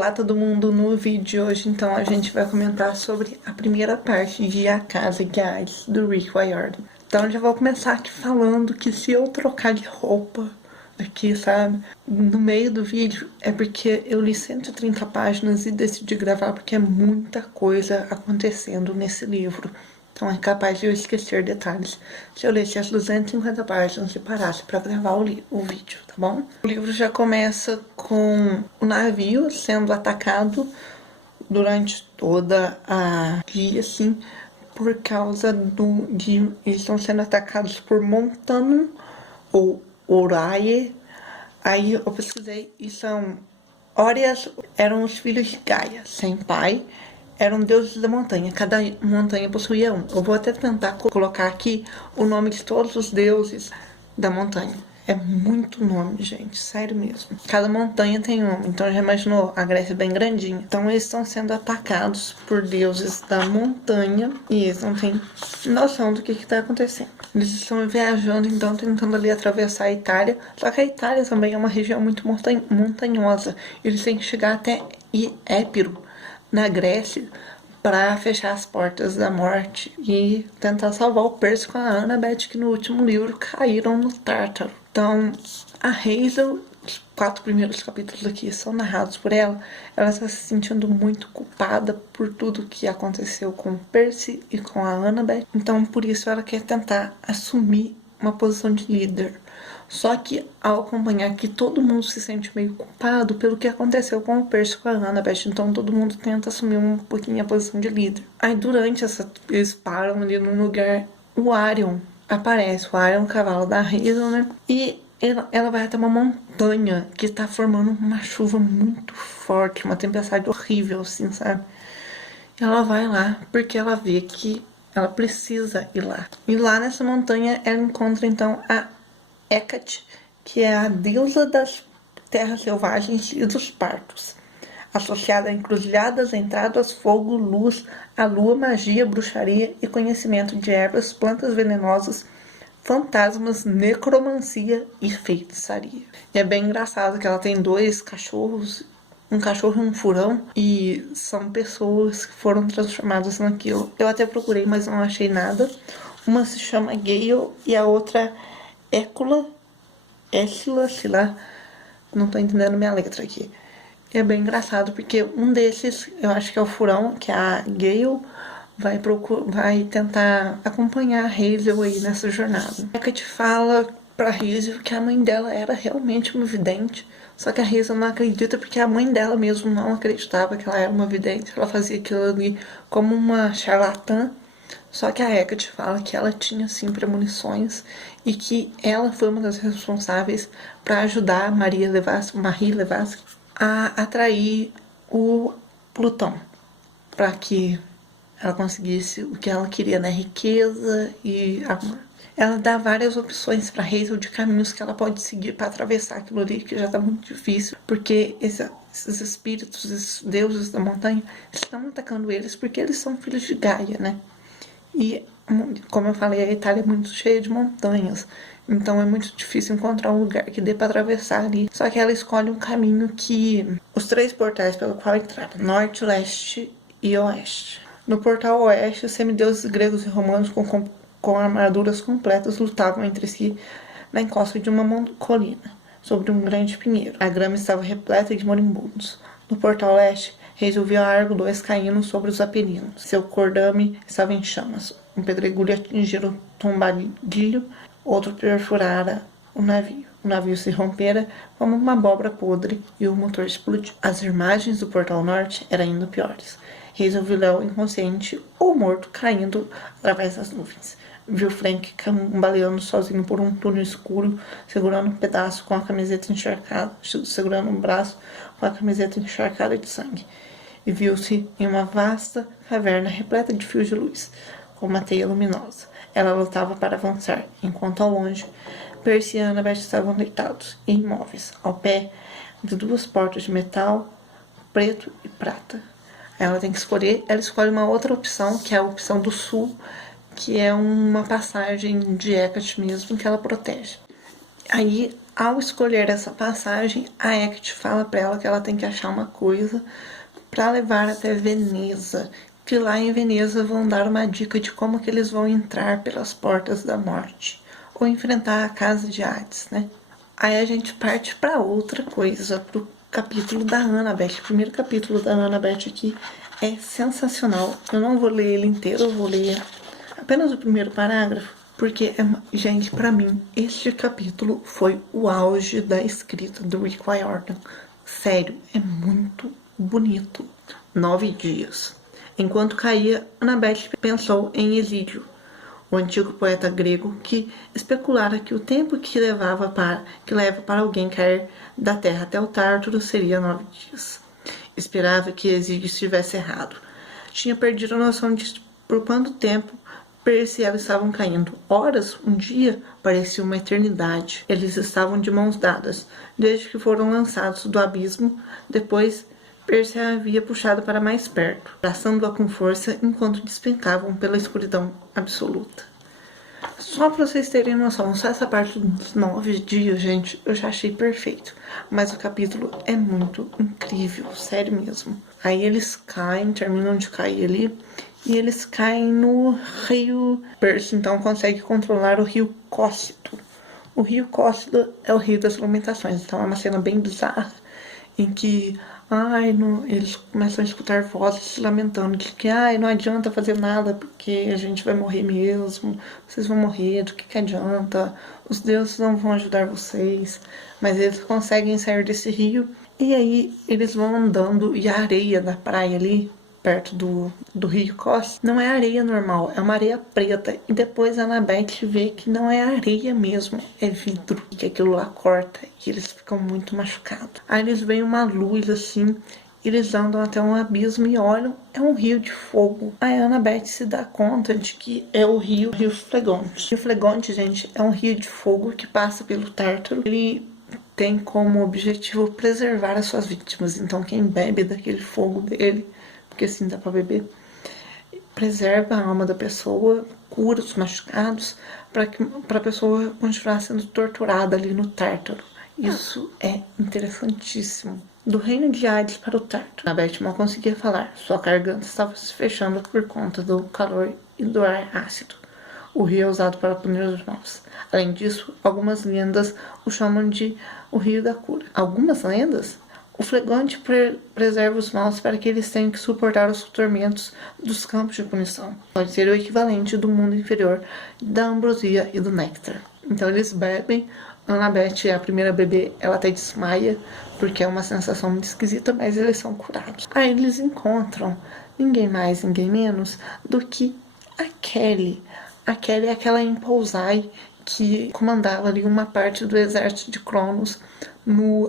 Olá todo mundo, no vídeo de hoje então a gente vai comentar sobre a primeira parte de A Casa Gás, do Rick Riordan. Então eu já vou começar aqui falando que se eu trocar de roupa aqui, sabe, no meio do vídeo, é porque eu li 130 páginas e decidi gravar porque é muita coisa acontecendo nesse livro. Então é capaz de eu esquecer detalhes se eu lesse as 250 páginas e parasse para gravar o vídeo, tá bom? O livro já começa com o navio sendo atacado durante toda a guia, assim, por causa de eles estão sendo atacados por Montano ou Oraie. Aí eu pesquisei e são Órias, eram os filhos de Gaia, sem pai, eram deuses da montanha, cada montanha possuía um. Eu vou até tentar colocar aqui o nome de todos os deuses da montanha. É muito nome, gente, sério mesmo. Cada montanha tem um, então já imaginou, a Grécia é bem grandinha. Então eles estão sendo atacados por deuses da montanha e eles não têm noção do que está acontecendo. Eles estão viajando, então, tentando ali atravessar a Itália. Só que a Itália também é uma região muito montanhosa. Eles têm que chegar até Épiro, na Grécia, para fechar as portas da morte e tentar salvar o Percy com a Annabeth, que no último livro caíram no Tártaro. Então, a Hazel, os 4 primeiros capítulos aqui são narrados por ela. Ela está se sentindo muito culpada por tudo que aconteceu com o Percy e com a Annabeth. Então, por isso, ela quer tentar assumir uma posição de líder. Só que ao acompanhar que todo mundo se sente meio culpado pelo que aconteceu com o Percy e com a Annabeth, então todo mundo tenta assumir um pouquinho a posição de líder. Aí durante eles param ali num lugar, o Arion aparece, o Arion, o cavalo da Hazel, né? E ela vai até uma montanha que tá formando uma chuva muito forte, uma tempestade horrível, assim, sabe? Ela vai lá porque ela vê que ela precisa ir lá. E lá nessa montanha ela encontra então a Hecate, que é a deusa das terras selvagens e dos partos, associada a encruzilhadas, entradas, fogo, luz, a lua, magia, bruxaria e conhecimento de ervas, plantas venenosas, fantasmas, necromancia e feitiçaria. E é bem engraçado que ela tem 2 cachorros, um cachorro e um furão, e são pessoas que foram transformadas naquilo. Eu até procurei, mas não achei nada. Uma se chama Gale e a outra Écula, sei lá, não tô entendendo minha letra aqui. É bem engraçado, porque um desses, eu acho que é o furão, que é a Gale, vai tentar acompanhar a Hazel aí nessa jornada. A Hecate fala pra Hazel que a mãe dela era realmente uma vidente, só que a Hazel não acredita porque a mãe dela mesmo não acreditava que ela era uma vidente. Ela fazia aquilo ali como uma charlatã. Só que a Hecate fala que ela tinha sim premonições e que ela foi uma das responsáveis para ajudar a Marie Levasque a atrair o Plutão, para que ela conseguisse o que ela queria, né? Riqueza e amor. Ela dá várias opções para Hazel de caminhos que ela pode seguir para atravessar aquilo ali, que já tá muito difícil, porque esses espíritos, esses deuses da montanha, estão atacando eles porque eles são filhos de Gaia, né? E, como eu falei, a Itália é muito cheia de montanhas, então é muito difícil encontrar um lugar que dê para atravessar ali. Só que ela escolhe um caminho que os 3 portais pelo qual entrar: norte, leste e oeste. No portal oeste, os semideuses gregos e romanos com armaduras completas lutavam entre si na encosta de uma colina, sobre um grande pinheiro. A grama estava repleta de moribundos. No portal leste, resolveu a Argo II caindo sobre os Apeninos. Seu cordame estava em chamas. Um pedregulho atingira o tombadilho, outro perfurara o navio. O navio se rompera como uma abóbora podre e o motor explodiu. As imagens do portal norte eram ainda piores. Hazel viu Léo inconsciente ou morto caindo através das nuvens. Viu Frank cambaleando sozinho por um túnel escuro, segurando um pedaço com a camiseta encharcada, segurando um braço com a camiseta encharcada de sangue. E viu-se em uma vasta caverna repleta de fios de luz, com uma teia luminosa. Ela lutava para avançar, enquanto ao longe, Percy e Annabeth estavam deitados e imóveis, ao pé de 2 portas de metal, preto e prata. Ela tem que escolher, ela escolhe uma outra opção, que é a opção do sul, que é uma passagem de Hecate mesmo, que ela protege. Aí Ao escolher essa passagem, a Hecate fala para ela que ela tem que achar uma coisa para levar até Veneza, que lá em Veneza vão dar uma dica de como que eles vão entrar pelas portas da morte, ou enfrentar a casa de Hades, né? Aí a gente parte para outra coisa, pro capítulo da Annabeth. O primeiro capítulo da Annabeth aqui é sensacional. Eu não vou ler ele inteiro, eu vou ler apenas o primeiro parágrafo, porque, gente, para mim, este capítulo foi o auge da escrita do Rick Riordan. Sério, é muito bonito. 9 dias. Enquanto caía, Annabeth pensou em Exídio, o antigo poeta grego que especulara que o tempo que leva para alguém cair da terra até o Tártaro seria 9 dias. Esperava que Exídio estivesse errado. Tinha perdido a noção de por quanto tempo Percy e ela estavam caindo. Horas, um dia, parecia uma eternidade. Eles estavam de mãos dadas, desde que foram lançados do abismo. Depois, Percy a havia puxado para mais perto, abraçando-a com força enquanto despencavam pela escuridão absoluta. Só para vocês terem noção, só essa parte dos 9 dias, gente, eu já achei perfeito. Mas o capítulo é muito incrível, sério mesmo. Aí eles caem, terminam de cair ali, e eles caem no rio. Percy então consegue controlar o rio Cócito. O rio Cócito é o rio das lamentações, então é uma cena bem bizarra, em que eles começam a escutar vozes se lamentando de que não adianta fazer nada porque a gente vai morrer mesmo, vocês vão morrer, do que adianta, os deuses não vão ajudar vocês. Mas eles conseguem sair desse rio e aí eles vão andando e a areia da praia ali, perto do rio Cos, não é areia normal, é uma areia preta. E depois a Annabeth vê que não é areia mesmo, é vidro, que aquilo lá corta e eles ficam muito machucados. Aí eles veem uma luz assim, eles andam até um abismo e olham, é um rio de fogo. Aí a Annabeth se dá conta de que é o rio Flegonte. O rio Flegonte, gente, é um rio de fogo que passa pelo Tártaro. Ele tem como objetivo preservar as suas vítimas, então quem bebe daquele fogo dele, porque assim dá pra beber, preserva a alma da pessoa, cura os machucados, para a pessoa continuar sendo torturada ali no Tártaro. Isso é interessantíssimo. Do reino de Hades para o Tártaro, Annabeth mal conseguia falar. Sua garganta estava se fechando por conta do calor e do ar ácido. O rio é usado para punir os maus. Além disso, algumas lendas o chamam de o Rio da Cura. Algumas lendas? O Flegonte preserva os maus para que eles tenham que suportar os tormentos dos campos de punição. Pode ser o equivalente do mundo inferior, da ambrosia e do néctar. Então eles bebem. Annabeth é a primeira a beber, ela até desmaia, porque é uma sensação muito esquisita, mas eles são curados. Aí eles encontram ninguém mais, ninguém menos do que a Kelly. A Kelly é aquela Impulsai que comandava ali uma parte do exército de Cronos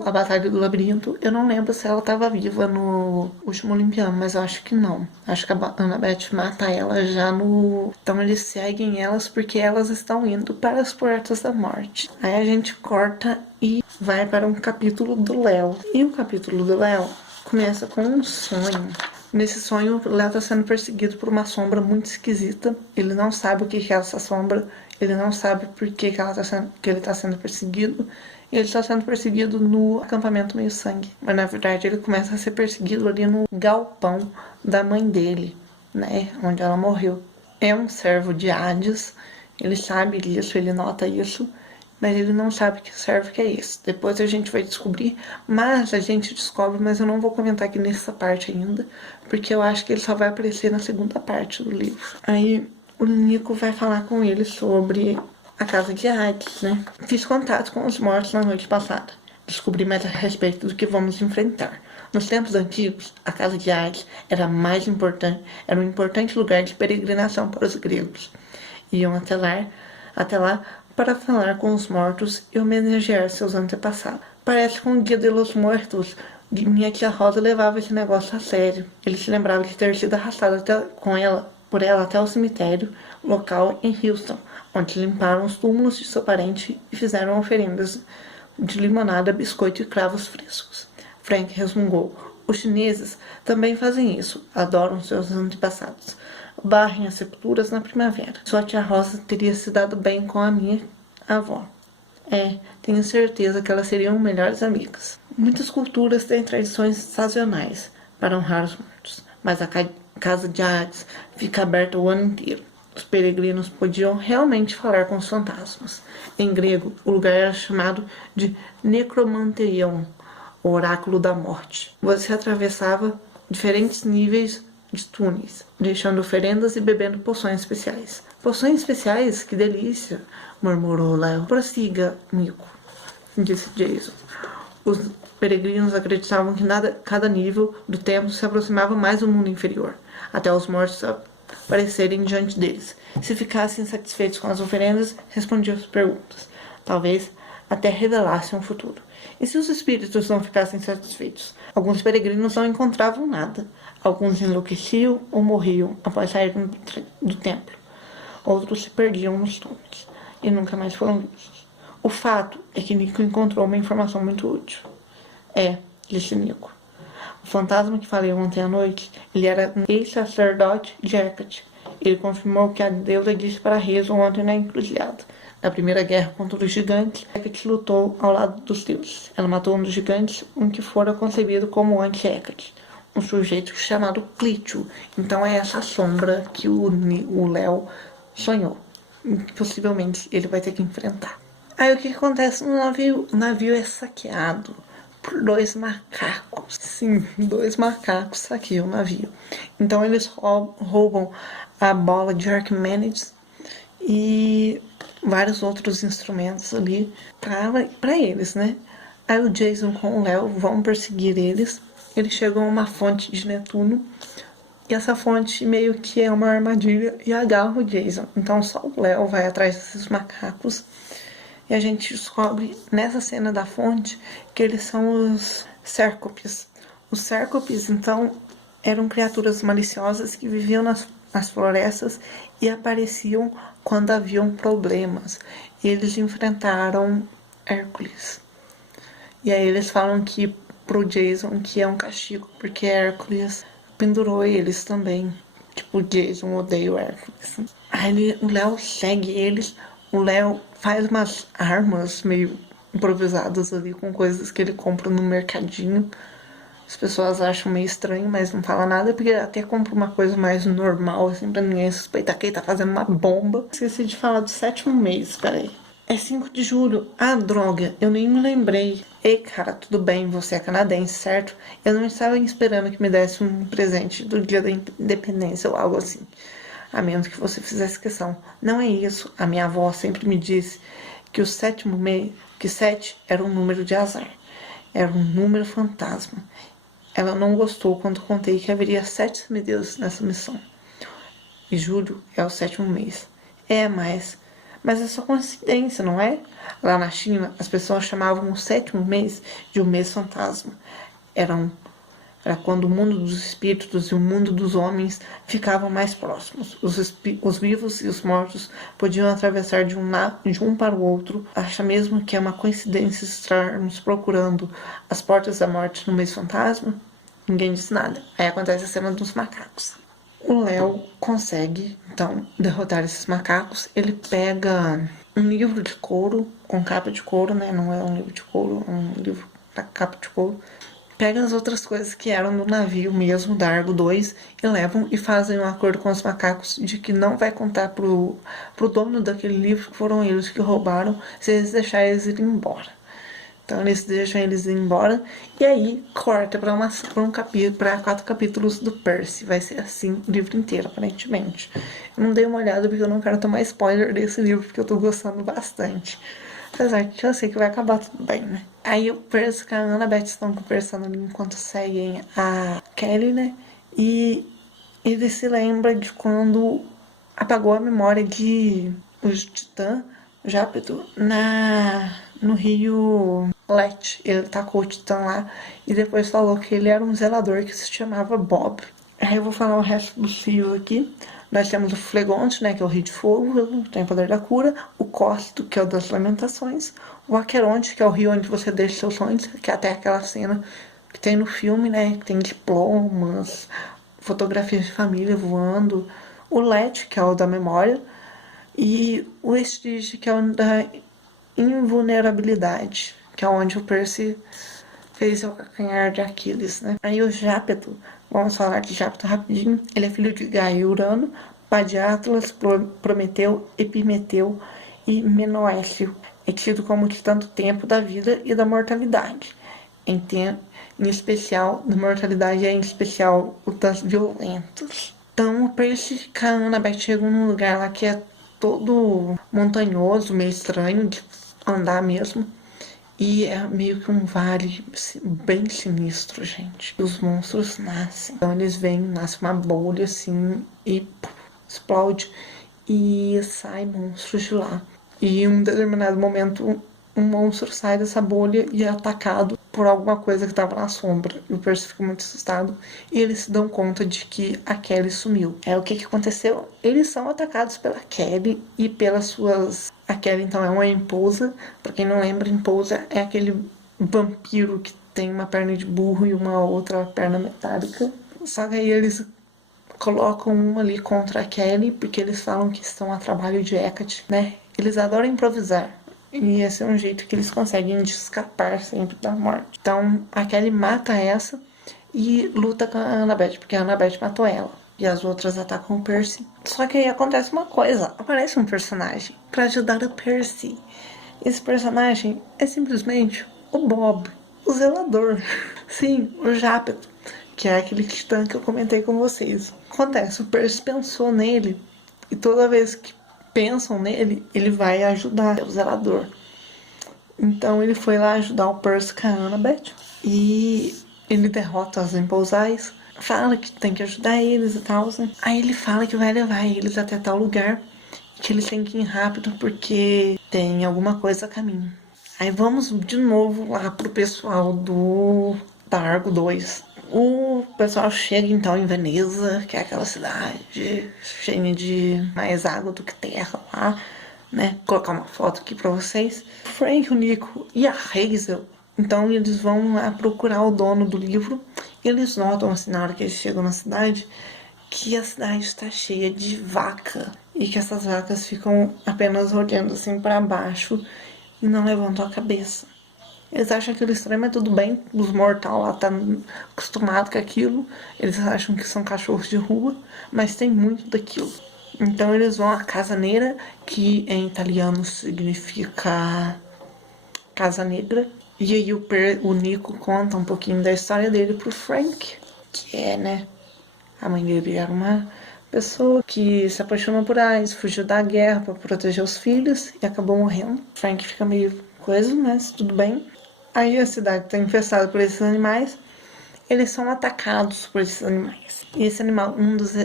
a Batalha do Labirinto. Eu não lembro se ela estava viva no último Olimpiano, mas eu acho que não. Acho que a Annabeth mata ela já no... Então eles seguem elas porque elas estão indo para as portas da morte. Aí a gente corta e vai para um capítulo do Léo. E o capítulo do Léo começa com um sonho. Nesse sonho, o Léo está sendo perseguido por uma sombra muito esquisita. Ele não sabe o que é essa sombra. Ele não sabe por que ele está sendo perseguido. Ele está sendo perseguido no acampamento meio sangue. Mas na verdade ele começa a ser perseguido ali no galpão da mãe dele, né? Onde ela morreu. É um servo de Hades. Ele sabe disso, ele nota isso. Mas ele não sabe que servo que é esse. Depois a gente vai descobrir. Mas a gente descobre, mas eu não vou comentar aqui nessa parte ainda. Porque eu acho que ele só vai aparecer na segunda parte do livro. Aí o Nico vai falar com ele sobre a casa de Hades, né? Fiz contato com os mortos na noite passada. Descobri mais a respeito do que vamos enfrentar. Nos tempos antigos, a casa de Hades era um importante lugar de peregrinação para os gregos. Iam até lá para falar com os mortos e homenagear seus antepassados. Parece que um Dia de los Muertos, minha tia Rosa levava esse negócio a sério. Ele se lembrava de ter sido arrastado por ela até o cemitério local em Houston, onde limparam os túmulos de seu parente e fizeram oferendas de limonada, biscoito e cravos frescos. Frank resmungou. Os chineses também fazem isso, adoram seus antepassados. Barrem as sepulturas na primavera. Sua tia Rosa teria se dado bem com a minha avó. Tenho certeza que elas seriam melhores amigas. Muitas culturas têm tradições sazonais para honrar os mortos, mas a casa de Hades fica aberta o ano inteiro. Os peregrinos podiam realmente falar com os fantasmas. Em grego, o lugar era chamado de Necromanteion, o oráculo da morte. Você atravessava diferentes níveis de túneis, deixando oferendas e bebendo poções especiais. Poções especiais? Que delícia! Murmurou Léo. Prossiga, Mico, disse Jason. Os peregrinos acreditavam que cada nível do templo se aproximava mais do mundo inferior, até os mortos aparecerem diante deles. Se ficassem satisfeitos com as oferendas, respondiam as perguntas. Talvez até revelassem o futuro. E se os espíritos não ficassem satisfeitos? Alguns peregrinos não encontravam nada. Alguns enlouqueciam ou morriam após sair do templo. Outros se perdiam nos túneis e nunca mais foram vistos. O fato é que Nico encontrou uma informação muito útil. Disse Nico. O fantasma que falei ontem à noite, ele era um ex-sacerdote de Hecate. Ele confirmou que a deusa disse para Rezo ontem na encruzilhada. Na primeira guerra contra os gigantes, Hecate lutou ao lado dos deuses. Ela matou um dos gigantes, um que fora concebido como anti-Hecate. Um sujeito chamado Clítio. Então é essa sombra que o Léo sonhou. Possivelmente ele vai ter que enfrentar. Aí o que acontece no navio? O navio é saqueado por 2 macacos. Sim, 2 macacos saqueiam o navio. Então eles roubam a bola de Arquimedes e vários outros instrumentos ali para eles, né? Aí o Jason com o Léo vão perseguir eles. Eles chegam a uma fonte de Netuno. E essa fonte meio que é uma armadilha e agarra o Jason. Então só o Léo vai atrás desses macacos. E a gente descobre nessa cena da fonte que eles são os Cércopes. Os Cércopes, então, eram criaturas maliciosas que viviam nas florestas e apareciam quando haviam problemas. E eles enfrentaram Hércules. E aí eles falam que pro Jason que é um castigo, porque Hércules pendurou eles também. Tipo, o Jason odeia o Hércules. Aí o Léo segue eles. O Léo faz umas armas meio improvisadas ali com coisas que ele compra no mercadinho. As pessoas acham meio estranho, mas não fala nada, porque ele até compra uma coisa mais normal, assim, pra ninguém suspeitar que ele tá fazendo uma bomba. Esqueci de falar do 7º mês, peraí. É 5 de julho. Ah, droga, eu nem me lembrei. Ei, cara, tudo bem, você é canadense, certo? Eu não estava esperando que me desse um presente do dia da independência ou algo assim. A menos que você fizesse questão. Não é isso. A minha avó sempre me disse que o 7º mês, que 7 era um número de azar. Era um número fantasma. Ela não gostou quando contei que haveria 7 semideuses nessa missão. E julho é o 7º mês. Mas é só coincidência, não é? Lá na China, as pessoas chamavam o 7º mês de um mês fantasma. Era quando o mundo dos espíritos e o mundo dos homens ficavam mais próximos. Os vivos e os mortos podiam atravessar de um para o outro. Acha mesmo que é uma coincidência estarmos procurando as portas da morte no mês fantasma? Ninguém disse nada. Aí acontece a cena dos macacos. O Léo consegue, então, derrotar esses macacos. Ele pega um livro de couro, com capa de couro, né? Não é um livro de couro, é um livro com capa de couro. Pega as outras coisas que eram no navio mesmo, da Argo 2, e levam e fazem um acordo com os macacos de que não vai contar pro dono daquele livro que foram eles que roubaram, se eles deixarem eles ir embora. Então eles deixam eles ir embora e aí corta para 4 capítulos do Percy. Vai ser assim o livro inteiro, aparentemente. Eu não dei uma olhada porque eu não quero tomar spoiler desse livro, porque eu tô gostando bastante. Apesar que eu sei que vai acabar tudo bem, né? Aí o Percy e a Annabeth estão conversando ali enquanto seguem a Kelly, né? E ele se lembra de quando apagou a memória de os Titã, Jápeto, no rio Let. Ele tacou o Titã lá e depois falou que ele era um zelador que se chamava Bob. Aí eu vou falar o resto dos fios aqui. Nós temos o Flegonte, né, que é o rio de fogo, tem o poder da cura. O Cócito, que é o das lamentações. O Aqueronte, que é o rio onde você deixa seus sonhos, que é até aquela cena que tem no filme, né, que tem diplomas, fotografias de família voando. O Let, que é o da memória. E o Estige, que é o da invulnerabilidade, que é onde o Percy fez seu calcanhar de Aquiles, né? Aí o Jápeto, vamos falar de Jápeto rapidinho. Ele é filho de Gaia e Urano, pai de Atlas, Prometeu, Epimeteu e Menoécio. É tido como titã do tempo, da vida e da mortalidade. Em especial, da mortalidade é em especial o das violentos. Então o Percy e a Annabeth chegam num lugar lá que é todo montanhoso, meio estranho de andar mesmo. E é meio que um vale bem sinistro, gente. Os monstros nascem. Então eles vêm, nasce uma bolha assim e puf, explode e sai monstros de lá. E em um determinado momento um monstro sai dessa bolha e é atacado por alguma coisa que estava na sombra. E o Percy fica muito assustado. E eles se dão conta de que a Kelly sumiu. O que aconteceu? Eles são atacados pela Kelly e pelas suas... A Kelly, então, é uma Impousa. Pra quem não lembra, Impousa é aquele vampiro que tem uma perna de burro e uma outra perna metálica. Só que aí eles colocam uma ali contra a Kelly, porque eles falam que estão a trabalho de Hecate, né? Eles adoram improvisar. E esse é um jeito que eles conseguem de escapar sempre da morte. Então a Kelly mata essa e luta com a Annabeth, porque a Annabeth matou ela. E as outras atacam o Percy. Só que aí acontece uma coisa: aparece um personagem para ajudar o Percy. Esse personagem é simplesmente o Bob, o zelador. Sim, o Jápeto, que é aquele titã que eu comentei com vocês. Acontece, o Percy pensou nele e toda vez que pensam nele, ele vai ajudar o zelador. Então ele foi lá ajudar o Percy com a Annabeth e ele derrota as Impousais, fala que tem que ajudar eles e tal. Né? Aí ele fala que vai levar eles até tal lugar, que eles têm que ir rápido porque tem alguma coisa a caminho. Aí vamos de novo lá pro pessoal da Argo 2. O pessoal chega então em Veneza, que é aquela cidade cheia de mais água do que terra lá, né? Vou colocar uma foto aqui pra vocês. Frank, o Nico e a Hazel, então eles vão lá procurar o dono do livro. Eles notam assim na hora que eles chegam na cidade que a cidade está cheia de vaca e que essas vacas ficam apenas olhando assim para baixo e não levantam a cabeça. Eles acham aquilo estranho, mas tudo bem. Os mortais lá tá acostumados com aquilo. Eles acham que são cachorros de rua, mas tem muito daquilo. Então eles vão à Casa Negra, que em italiano significa Casa Negra. E aí o Nico conta um pouquinho da história dele pro Frank, que é, né? A mãe dele era uma pessoa que se apaixonou por Alice, fugiu da guerra para proteger os filhos e acabou morrendo. Frank fica meio coisa, mas tudo bem. Aí a cidade está infestada por esses animais. Eles são atacados por esses animais. E esse animal,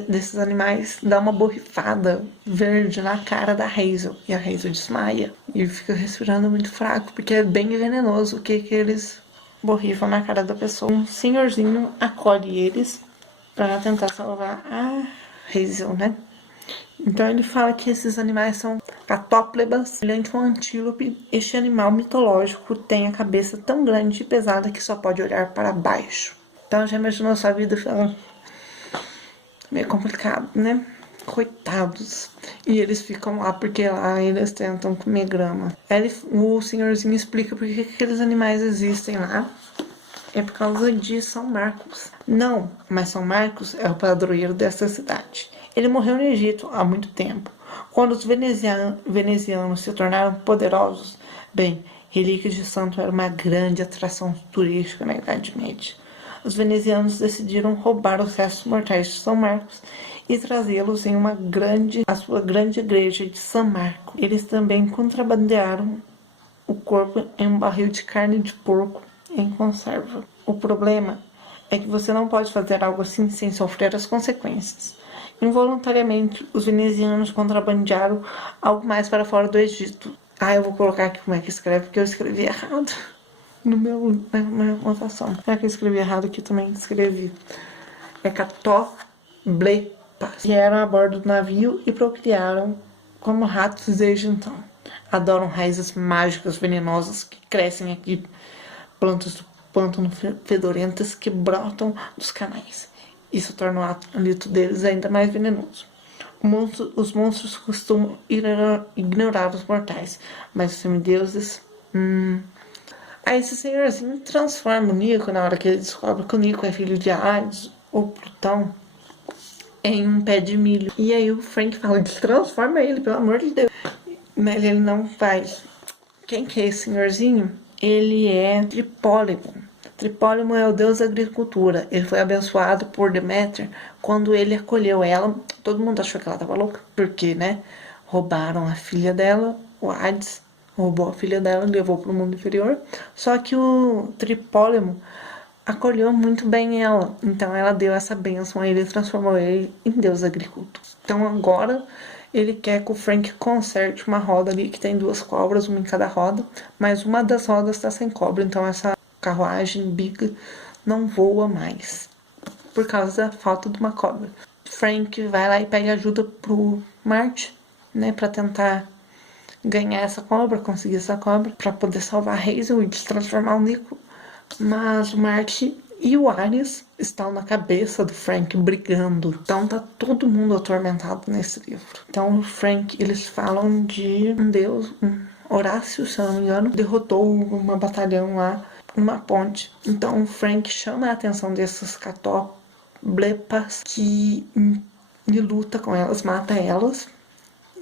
desses animais, dá uma borrifada verde na cara da Hazel. E a Hazel desmaia. E fica respirando muito fraco, porque é bem venenoso o que eles borrifam na cara da pessoa. Um senhorzinho acolhe eles para tentar salvar a Hazel, né? Então ele fala que esses animais são catóplebas, ele é um antílope. Este animal mitológico tem a cabeça tão grande e pesada que só pode olhar para baixo. Então já imaginou sua vida meio complicado, né? Coitados. E eles ficam lá porque lá eles tentam comer grama. O senhorzinho explica por que aqueles animais existem lá. É por causa de São Marcos. Não, mas São Marcos é o padroeiro dessa cidade. Ele morreu no Egito há muito tempo. Quando os venezianos se tornaram poderosos, bem, Relíquias de Santo era uma grande atração turística na Idade Média. Os venezianos decidiram roubar os restos mortais de São Marcos e trazê-los em a sua grande igreja de São Marco. Eles também contrabandearam o corpo em um barril de carne de porco em conserva. O problema é que você não pode fazer algo assim sem sofrer as consequências. Involuntariamente, os venezianos contrabandearam algo mais para fora do Egito. Eu vou colocar aqui como é que escreve, porque eu escrevi errado na minha anotação. Será que eu escrevi errado aqui também? Escrevi. É catoblepas. Vieram a bordo do navio e procriaram como ratos desde então. Adoram raízes mágicas venenosas que crescem aqui, plantas do pântano fedorentas que brotam dos canais. Isso torna o hálito deles ainda mais venenoso. Os monstros costumam ignorar os mortais, mas os semideuses... Aí esse senhorzinho transforma o Nico, na hora que ele descobre que o Nico é filho de Hades, ou Plutão, em um pé de milho. E aí o Frank fala, transforma ele, pelo amor de Deus. Mas ele não faz. Quem que é esse senhorzinho? Ele é Tripólemo. Tripólemo é o deus da agricultura. Ele foi abençoado por Deméter quando ele acolheu ela. Todo mundo achou que ela tava louca, porque, né? Roubaram a filha dela, o Hades roubou a filha dela e levou para o mundo inferior. Só que o Tripólemo acolheu muito bem ela. Então ela deu essa bênção a ele e transformou ele em deus agricultor. Então agora ele quer que o Frank conserte uma roda ali que tem 2 cobras, uma em cada roda, mas uma das rodas está sem cobra, então essa carruagem biga não voa mais por causa da falta de uma cobra. Frank vai lá e pede ajuda pro Marte, né, para tentar ganhar essa cobra, conseguir essa cobra, para poder salvar Hazel e transformar o Nico. Mas o Marte e o Ares estão na cabeça do Frank brigando. Então tá todo mundo atormentado nesse livro. Então o Frank, eles falam de um deus, um Horácio, se eu não me engano, derrotou uma batalhão lá, uma ponte. Então o Frank chama a atenção desses catoblepas que ele luta com elas, mata elas.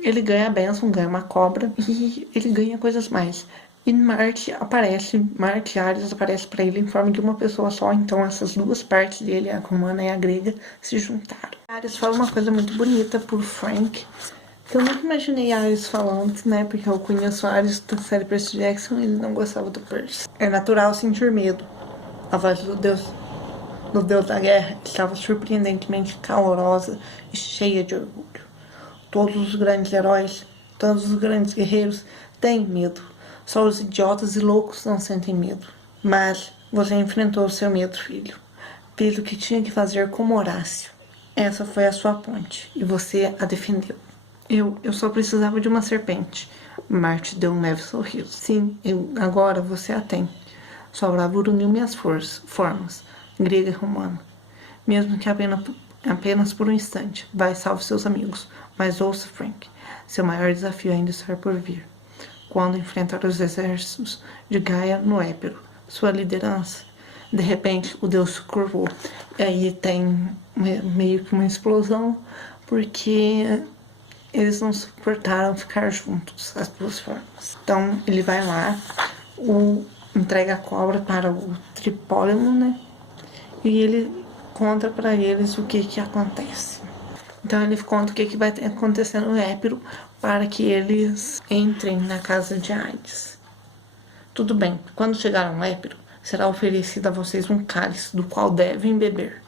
Ele ganha a bênção, ganha uma cobra e ele ganha coisas mais. E Marte e Ares aparece para ele em forma de uma pessoa só, então essas 2 partes dele, a romana e a grega, se juntaram. Ares fala uma coisa muito bonita por Frank, que eu nunca imaginei Ares falando, né, porque eu conheço Ares da série Percy Jackson e ele não gostava do Percy. É natural sentir medo. A voz do deus da guerra estava surpreendentemente calorosa e cheia de orgulho. Todos os grandes heróis, todos os grandes guerreiros têm medo. Só os idiotas e loucos não sentem medo. Mas você enfrentou o seu medo, filho. Fez o que tinha que fazer como Horácio. Essa foi a sua ponte e você a defendeu. Eu só precisava de uma serpente. Marte deu um leve sorriso. Sim, agora você a tem. Sua bravura uniu minhas formas, grega e romana. Mesmo que apenas por um instante. Vai, salve seus amigos. Mas ouça, Frank. Seu maior desafio ainda está por vir. Quando enfrentar os exércitos de Gaia no Épiro. Sua liderança. De repente, o deus se curvou. E aí tem meio que uma explosão, porque eles não suportaram ficar juntos, as 2 formas. Então, ele vai lá, entrega a cobra para o Tripólemo, né? E ele conta para eles o que acontece. Então ele conta o que vai acontecer no Épiro para que eles entrem na casa de Hades. Tudo bem, quando chegar ao Épiro, será oferecido a vocês um cálice do qual devem beber.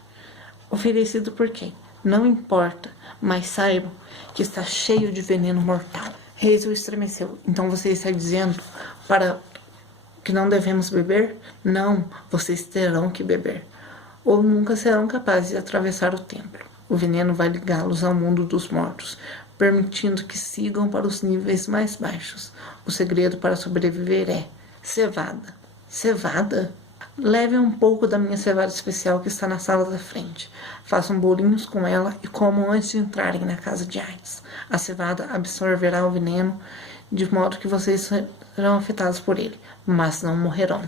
Oferecido por quem? Não importa, mas saibam que está cheio de veneno mortal. Hazel estremeceu. Então você está dizendo para que não devemos beber? Não, vocês terão que beber. Ou nunca serão capazes de atravessar o templo. O veneno vai ligá-los ao mundo dos mortos, permitindo que sigam para os níveis mais baixos. O segredo para sobreviver é cevada. Cevada? Leve um pouco da minha cevada especial que está na sala da frente. Façam bolinhos com ela e comam antes de entrarem na casa de Hades. A cevada absorverá o veneno de modo que vocês serão afetados por ele, mas não morrerão.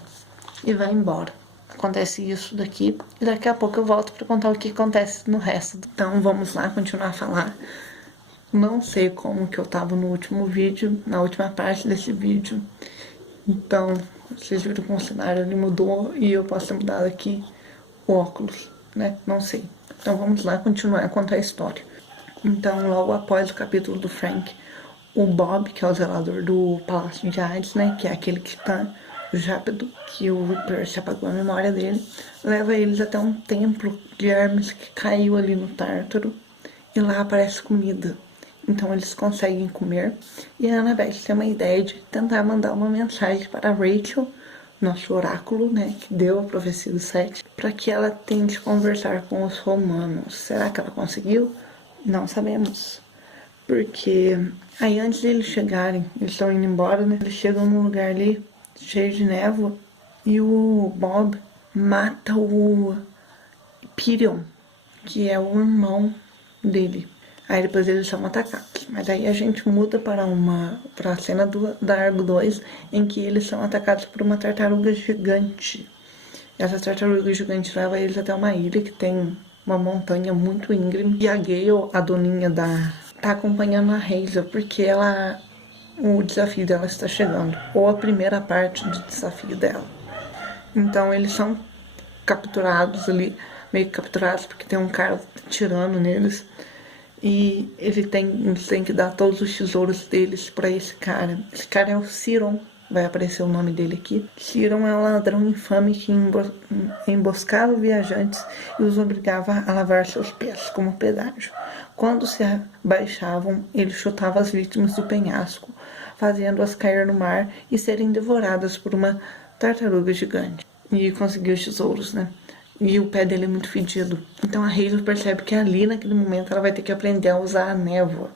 E vai embora. Acontece isso daqui e daqui a pouco eu volto para contar o que acontece no resto. Então vamos lá continuar a falar. Não sei como que eu tava no último vídeo, na última parte desse vídeo. Então vocês viram que o cenário ele mudou e eu posso ter mudado aqui o óculos, né? Não sei. Então vamos lá continuar a contar a história. Então logo após o capítulo do Frank, o Bob, que é o zelador do Palácio de Hades, né? Que é aquele que tá rápido, que o Percy apagou a memória dele, leva eles até um templo de Hermes que caiu ali no Tártaro, e lá aparece comida. Então eles conseguem comer, e a Annabeth tem uma ideia de tentar mandar uma mensagem para Rachel, nosso oráculo, né, que deu a profecia do 7, para que ela tente conversar com os romanos. Será que ela conseguiu? Não sabemos. Porque aí antes deles chegarem, eles estão indo embora, né, eles chegam num lugar ali cheio de névoa, e o Bob mata o Pirion, que é o irmão dele. Aí depois eles são atacados. Mas aí a gente muda para a cena da Argo 2, em que eles são atacados por uma tartaruga gigante. Essa tartaruga gigante leva eles até uma ilha que tem uma montanha muito íngreme. E a Gale, a doninha tá acompanhando a Hazel, porque o desafio dela está chegando. Ou a primeira parte do desafio dela. Então eles são capturados ali, meio que capturados, porque tem um cara tirando neles. E eles têm que dar todos os tesouros deles pra esse cara. Esse cara é o Ciron, vai aparecer o nome dele aqui. Ciron é um ladrão infame que emboscava viajantes e os obrigava a lavar seus pés como pedágio. Quando se abaixavam, ele chutava as vítimas do penhasco, fazendo-as cair no mar e serem devoradas por uma tartaruga gigante. E conseguiu os tesouros, né? E o pé dele é muito fedido. Então a Hazel percebe que ali, naquele momento, ela vai ter que aprender a usar a névoa.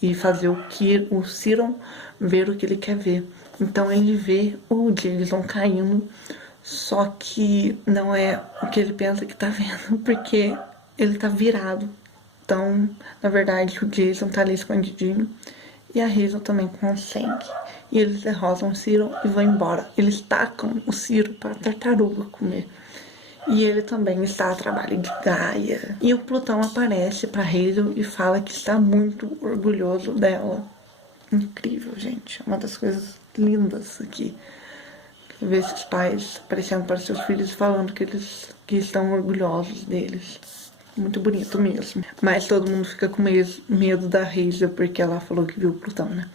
E fazer o Ciron ver o que ele quer ver. Então ele vê o Jason caindo, só que não é o que ele pensa que tá vendo, porque ele tá virado. Então, na verdade, o Jason tá ali escondidinho. E a Hazel também consegue. E eles derrotam o Ciron e vão embora. Eles tacam o Ciron para a tartaruga comer. E ele também está a trabalho de Gaia. E o Plutão aparece para Hazel e fala que está muito orgulhoso dela. Incrível, gente. Uma das coisas lindas aqui. Ver esses pais aparecendo para seus filhos falando que estão orgulhosos deles. Muito bonito mesmo. Mas todo mundo fica com medo da Hazel porque ela falou que viu o Plutão, né?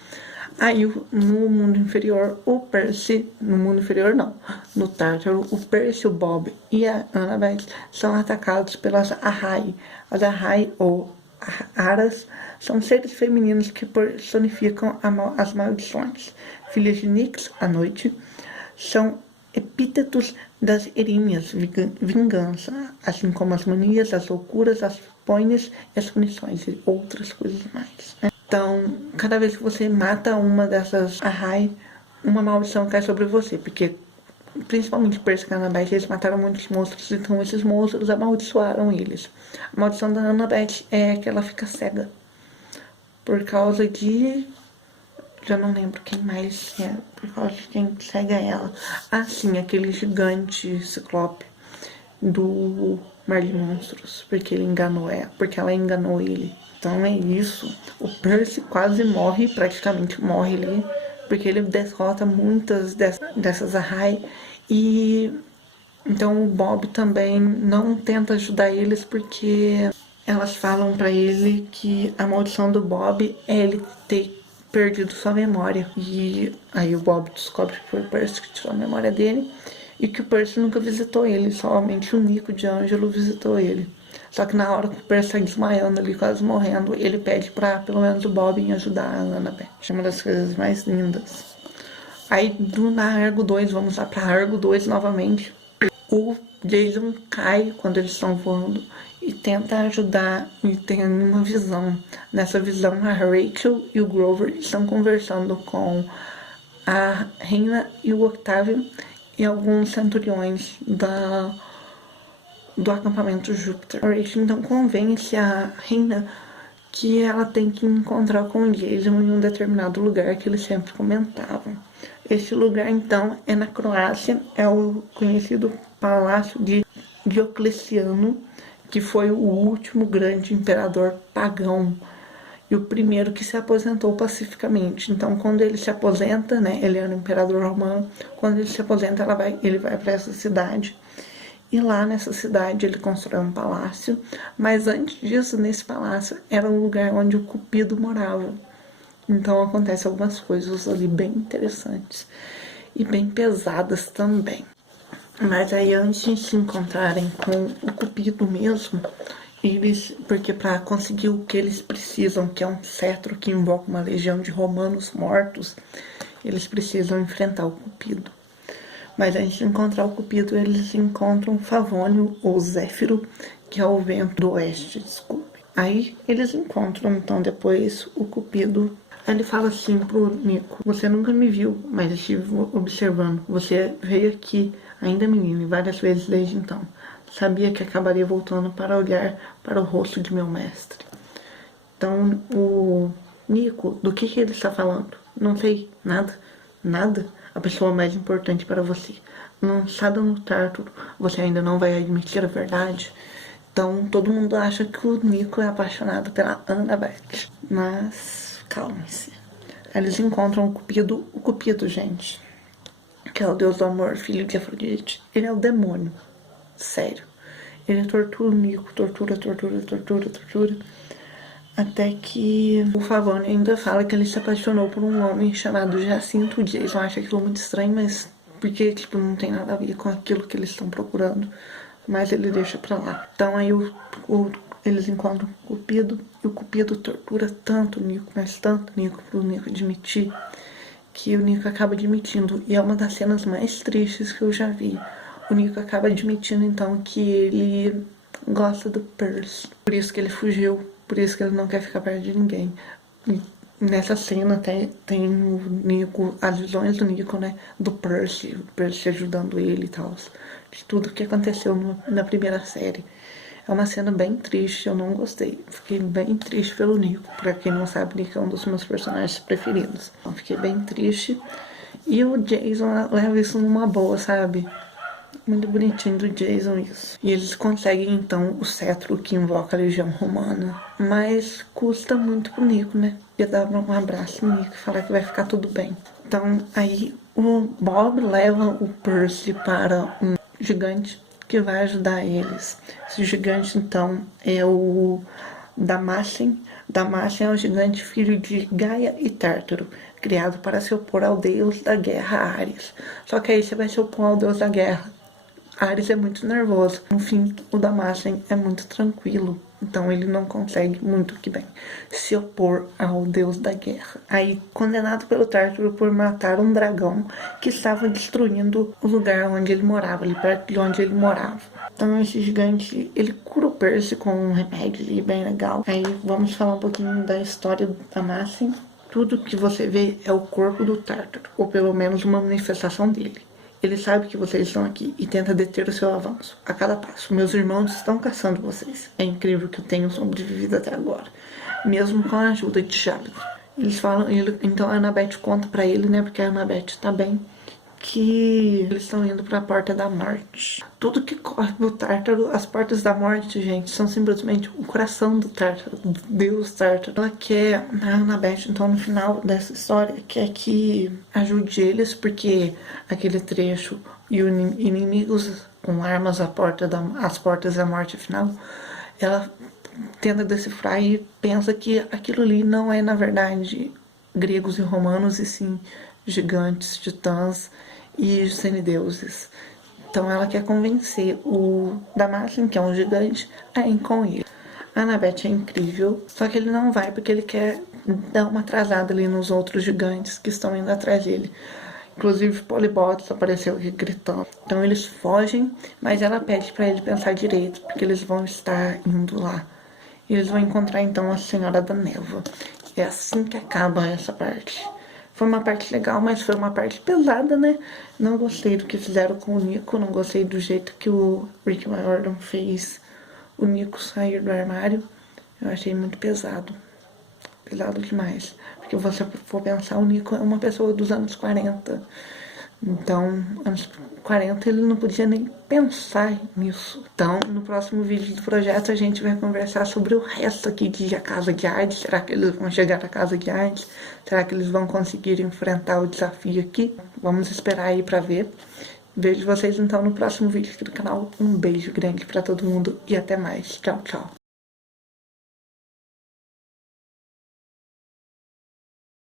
Aí no mundo inferior, o Percy, no mundo inferior não, no Tártaro, o Percy, o Bob e a Annabeth são atacados pelas Ahai. As Ahai, ou Aras, são seres femininos que personificam as maldições. Filhas de Nyx, a noite, são epítetos das Erinias, vingança, assim como as manias, as loucuras, as poines e as punições e outras coisas mais, né? Então, cada vez que você mata uma dessas Ahai, uma maldição cai sobre você, porque principalmente Percy e Annabeth, eles mataram muitos monstros, então esses monstros amaldiçoaram eles. A maldição da Annabeth é que ela fica cega, por causa de... já não lembro quem mais é, por causa de quem cega ela. Ah, sim, aquele gigante ciclope do Mar de Monstros, porque ela enganou ele. Então é isso. O Percy quase morre, praticamente morre ali, porque ele derrota muitas dessas Ahai. E então o Bob também não tenta ajudar eles, porque elas falam pra ele que a maldição do Bob é ele ter perdido sua memória. E aí o Bob descobre que foi o Percy que tirou a memória dele e que o Percy nunca visitou ele, somente o Nico de Ângelo visitou ele. Só que na hora que o Percy tá desmaiando ali, quase morrendo, ele pede pra pelo menos o Bob ajudar a Annabeth. É uma das coisas mais lindas. Aí na Argo 2, vamos lá pra Argo 2 novamente. O Jason cai quando eles estão voando e tenta ajudar e tem uma visão. Nessa visão, a Rachel e o Grover estão conversando com a Reina e o Octavio e alguns centuriões do acampamento Júpiter. A Rachel então convence a Reina que ela tem que encontrar com o Jason em um determinado lugar que eles sempre comentavam. Esse lugar então é na Croácia, é o conhecido Palácio de Diocleciano, que foi o último grande imperador pagão e o primeiro que se aposentou pacificamente. Então, quando ele se aposenta, né, ele era um imperador romano, quando ele se aposenta, ele vai para essa cidade. E lá nessa cidade ele constrói um palácio, mas antes disso, nesse palácio, era um lugar onde o Cupido morava. Então acontecem algumas coisas ali bem interessantes e bem pesadas também. Mas aí antes de se encontrarem com o Cupido mesmo, porque para conseguir o que eles precisam, que é um cetro que invoca uma legião de romanos mortos, eles precisam enfrentar o Cupido. Mas antes de encontrar o Cupido, eles encontram Favônio, ou Zéfiro, que é o vento do oeste, desculpe. Aí eles encontram, então, depois o Cupido. Aí ele fala assim pro Nico: você nunca me viu, mas estive observando. Você veio aqui, ainda menino, e várias vezes desde então. Sabia que acabaria voltando para olhar para o rosto de meu mestre. Então, o Nico, do que ele está falando? Não sei, nada, nada. A pessoa mais importante para você. Lançada no Tártaro, você ainda não vai admitir a verdade. Então, todo mundo acha que o Nico é apaixonado pela Annabeth. Mas, calme-se. Eles encontram o Cupido, gente. Que é o deus do amor, filho de Afrodite. Ele é o demônio. Sério. Ele tortura o Nico, tortura. Até que o Favone ainda fala que ele se apaixonou por um homem chamado Jacinto Jason. Acha aquilo muito estranho, mas porque tipo, não tem nada a ver com aquilo que eles estão procurando. Mas ele deixa pra lá. Então aí eles encontram o Cupido e o Cupido tortura tanto o Nico, mas tanto o Nico, pro Nico admitir, que o Nico acaba admitindo. E é uma das cenas mais tristes que eu já vi. O Nico acaba admitindo então que ele gosta do Percy. Por isso que ele fugiu. Por isso que ele não quer ficar perto de ninguém. E nessa cena tem o Nico, as visões do Nico, né? Do Percy, o Percy ajudando ele e tal. De tudo que aconteceu na primeira série. É uma cena bem triste, eu não gostei. Fiquei bem triste pelo Nico. Pra quem não sabe, Nico é um dos meus personagens preferidos. Então fiquei bem triste. E o Jason leva isso numa boa, sabe? Muito bonitinho do Jason isso. E eles conseguem então o cetro que invoca a Legião Romana. Mas custa muito pro Nico, né? Ia dar um abraço no Nico e falar que vai ficar tudo bem. Então aí o Bob leva o Percy para um gigante que vai ajudar eles. Esse gigante então é o Damassen. Damassen é o gigante filho de Gaia e Tártaro, criado para se opor ao deus da guerra Ares. Só que aí você vai se opor ao deus da guerra. Ares é muito nervoso. No fim, o Damassen é muito tranquilo. Então ele não consegue muito que bem se opor ao deus da guerra. Aí, condenado pelo Tártaro por matar um dragão que estava destruindo o lugar onde ele morava, ali perto de onde ele morava. Então esse gigante, ele cura o Percy com um remédio ali bem legal. Aí vamos falar um pouquinho da história do Damassen. Tudo que você vê é o corpo do Tártaro, ou pelo menos uma manifestação dele. Ele sabe que vocês estão aqui e tenta deter o seu avanço a cada passo. Meus irmãos estão caçando vocês. É incrível que eu tenha sobrevivido até agora, mesmo com a ajuda de Charles. Eles falam, então a Annabeth conta pra ele, né, porque a Annabeth tá bem, que eles estão indo para a Porta da Morte. Tudo que corre do Tártaro, as Portas da Morte, gente, são simplesmente o coração do Tártaro, do Deus Tártaro. Ela quer, a Annabeth, então, no final dessa história, quer que ajude eles, porque aquele trecho e os inimigos com armas às portas da morte, afinal, ela tenta decifrar e pensa que aquilo ali não é, na verdade, gregos e romanos, e sim gigantes, titãs e semideuses. Então ela quer convencer o Damassen, que é um gigante, a ir com ele. A Annabeth é incrível, só que ele não vai porque ele quer dar uma atrasada ali nos outros gigantes que estão indo atrás dele. Inclusive Polybots apareceu aqui gritando. Então eles fogem, mas ela pede para ele pensar direito, porque eles vão estar indo lá. E eles vão encontrar então a Senhora da Névoa. É assim que acaba essa parte. Foi uma parte legal, mas foi uma parte pesada, né? Não gostei do que fizeram com o Nico, não gostei do jeito que o Rick Riordan fez o Nico sair do armário. Eu achei muito pesado. Pesado demais. Porque se você for pensar, o Nico é uma pessoa dos anos 40. Então, anos 40 ele não podia nem pensar nisso. Então, no próximo vídeo do projeto a gente vai conversar sobre o resto aqui de A Casa de Hades. Será que eles vão chegar à Casa de Hades? Será que eles vão conseguir enfrentar o desafio aqui? Vamos esperar aí pra ver. Vejo vocês então no próximo vídeo aqui do canal. Um beijo grande pra todo mundo e até mais. Tchau, tchau.